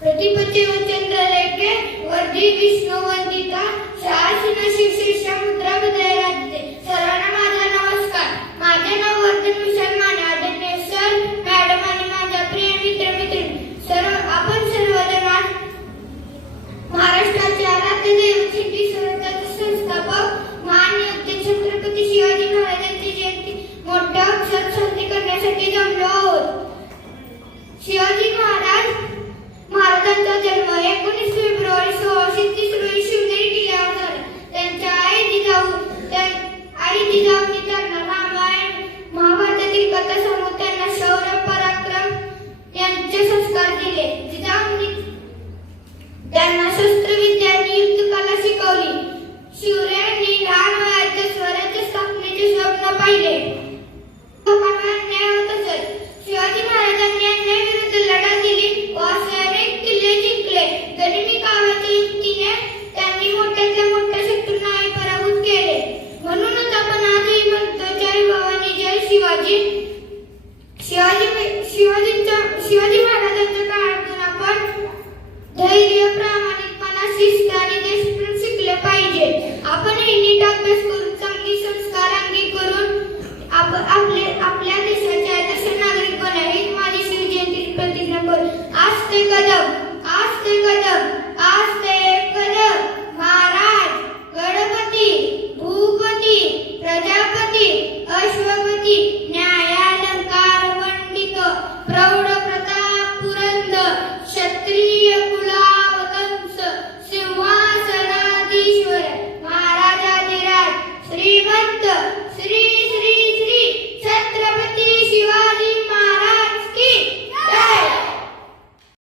प्रतिपचे चंद्रलेखे वर्धी विष्णुवंदिता शासन शिवशिष्य मुद्रा विद्याराधते. सर्वांना माझा नमस्कार. माझे नाव वर्धन विशाल माने. आदरणीय सर, मॅडम आणि माझ्या प्रिय मित्र आपण सर्वजण महाराष्ट्राचे आराध्य दैवत शेती संस्थाचे संस्थापक महान छत्रपती शिवाजी महाराजांची जयंती मोठ्या उत्सवात साजरी करण्यासाठी जमलो आहोत. शिवाजी महाराजांचा जन्म 19 फेब्रुवारी 1630 रोजी शिवनेरी किल्ल्यावर झाला. त्यांच्या आई जिजाऊंनी त्यांना रामायण महाभारतातील कथा सांगून त्यांना शौर्य पराक्रम यांचे संस्कार दिले. जिजाऊंनी त्यांना शस्त्रविद्या आणि युद्धकला शिकवली. शिवरायांनी लहान वयात स्वराज्य स्थापनेचे स्वप्न पाहिले. लोकांना अन्याय होत असत. शिवाजी महाराजांनी अन्यायाविरुद्ध लढा दिली व असे अनेक किल्ले जिंकले. गनिमी कावाच्या युक्तीने त्यांनी मोठ्यातल्या मोठ्या शत्रूंना पराभूत केले. म्हणूनच आपण आजही म्हणतो, जय भवानी जय शिवाजी. शिवाजी महाराजांच्या काळातून आपण धैर्य, प्रामाणिकपणा, शिस्त आणि देशप्रेम शिकले पाहिजे. आपणही नीट अभ्यास करून चांगली संस्कार अंगी करून आपल्या देशाचे आदर्श नागरिक बनावे ही माझी शिवजयंती प्रतिज्ञा करू. आज ते कदम, आज ते कदम, आज ते